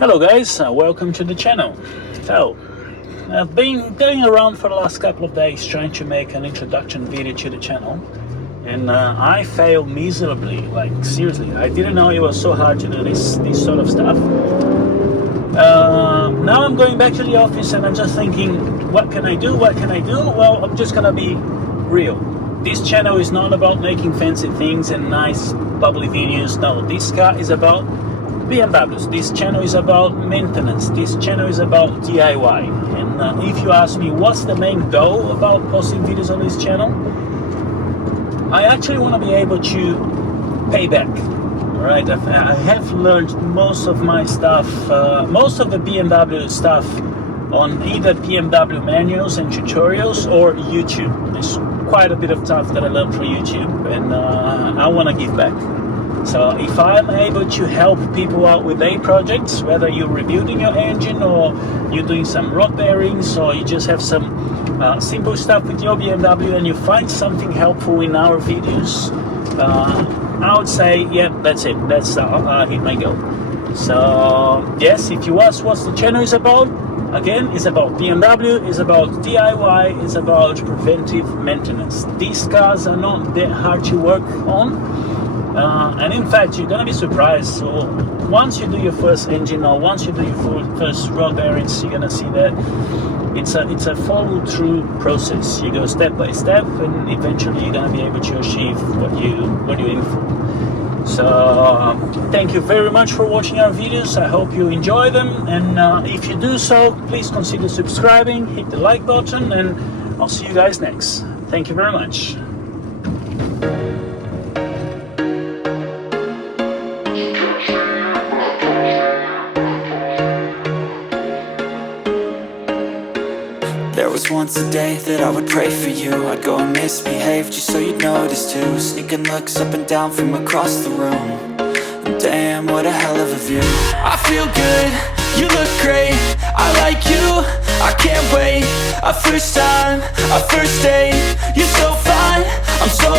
Hello guys, welcome to the channel. So, I've been going around for the last couple of days trying to make an introduction video to the channel, and I failed miserably. Like seriously, I didn't know it was so hard to do this sort of stuff. Now I'm going back to the office and I'm just thinking, what can I do? Well, I'm just gonna be real. This channel is not about making fancy things and nice bubbly videos. No, this car is about BMWs. This channel is about maintenance. This channel is about DIY. And if you ask me what's the main goal about posting videos on this channel, I actually want to be able to pay back. Alright, I have learned most of my stuff, most of the BMW stuff on either BMW manuals and tutorials or YouTube. There's quite a bit of stuff that I learned from YouTube, and I want to give back. So if I'm able to help people out with their projects, whether you're rebuilding your engine or you're doing some rod bearings or you just have some simple stuff with your BMW and you find something helpful in our videos, I would say, yeah, that's it. That's hit my goal. So yes, if you ask what the channel is about, again, it's about BMW, it's about DIY, it's about preventive maintenance. These cars are not that hard to work on. And in fact, you're gonna be surprised. So once you do your first engine or once you do your first rod bearings, you're gonna see that it's a follow-through process. You go step by step, and eventually you're gonna be able to achieve what you're in for. So thank you very much for watching our videos. I hope you enjoy them, and if you do so, please consider subscribing, hit the like button, and I'll see you guys next. Thank you very much. There was once a day that I would pray for you. I'd go and misbehave just so you'd notice too. Sneaking looks up and down from across the room. And damn, what a hell of a view. I feel good, you look great, I like you, I can't wait. A first time, a first date, you're so fine, I'm so